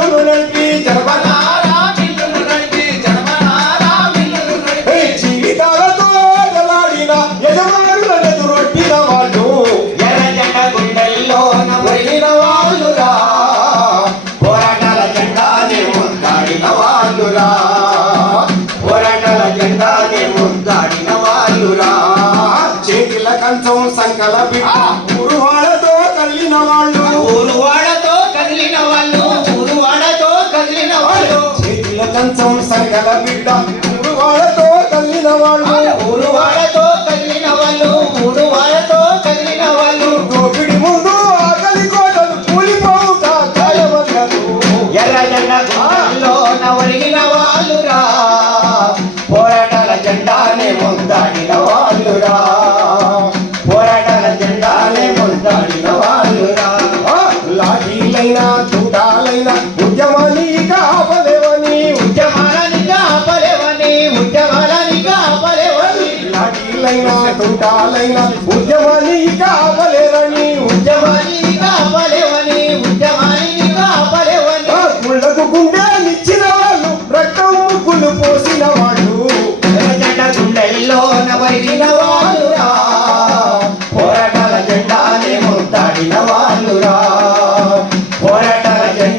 మిల్లును నడిపి జనపనారా మిల్లును నడిపి జనపనారా మిల్లును నడిపి జీవితాలతో ఆటలాడిన యజమానులను ఎదురొట్టిన వాళ్ళు ఎర్ర జెండా గుండెల్లోన ఒరిగిన వాళ్ళురా పోరాటాల జెండాని ముందాడిన వాళ్ళురా పోరాటాల జెండాని ముందాడిన వాళ్ళురా చేతిల కంచం సంకల బిడ్డ ఊరువాడతో కదిలిన వాళ్ళు ఊరువాడతో కదిలిన వాళ్ళు ఊరువాడతో కదిలిన వాళ్ళు చేతిల కంచం సంకల బిడ్డ ఊరువాడతో కదిలిన వాళ్ళు ఊరువాడతో కదిలిన వాళ్ళు ఊరువాడతో కదిలిన వాళ్ళు దోపిడి ముందు ఆకలి కోటలు కూలిపోవుట గాయమన్నారు ఎర్ర జెండా గుండెల్లోన ఒరిగిన వాళ్ళురా పోరాటాల జెండానే ముందాడిన వాళ్ళురా పోరాటాల జెండానే ముందాడిన వాళ్ళురా లాఠీలైనా చూడాలైనా ఉద్యమాన్ని కాపలేవని ఉద్యమాలని కాపలేవని ఉద్యమాలని కాపలేవని లాఠీలైనా చూడాలైనా ఉద్యమాన్ని కాపలేరని ఉద్యమాన్ని కాపలేవని ఉద్యమాన్ని కాపలేవని గుళ్ళకు గుండెనిచ్చిన వాళ్ళు రక్తం ముగ్గులు పోసిన వాళ్ళు ఎర్ర జెండా గుండెల్లోన ఒరిగిన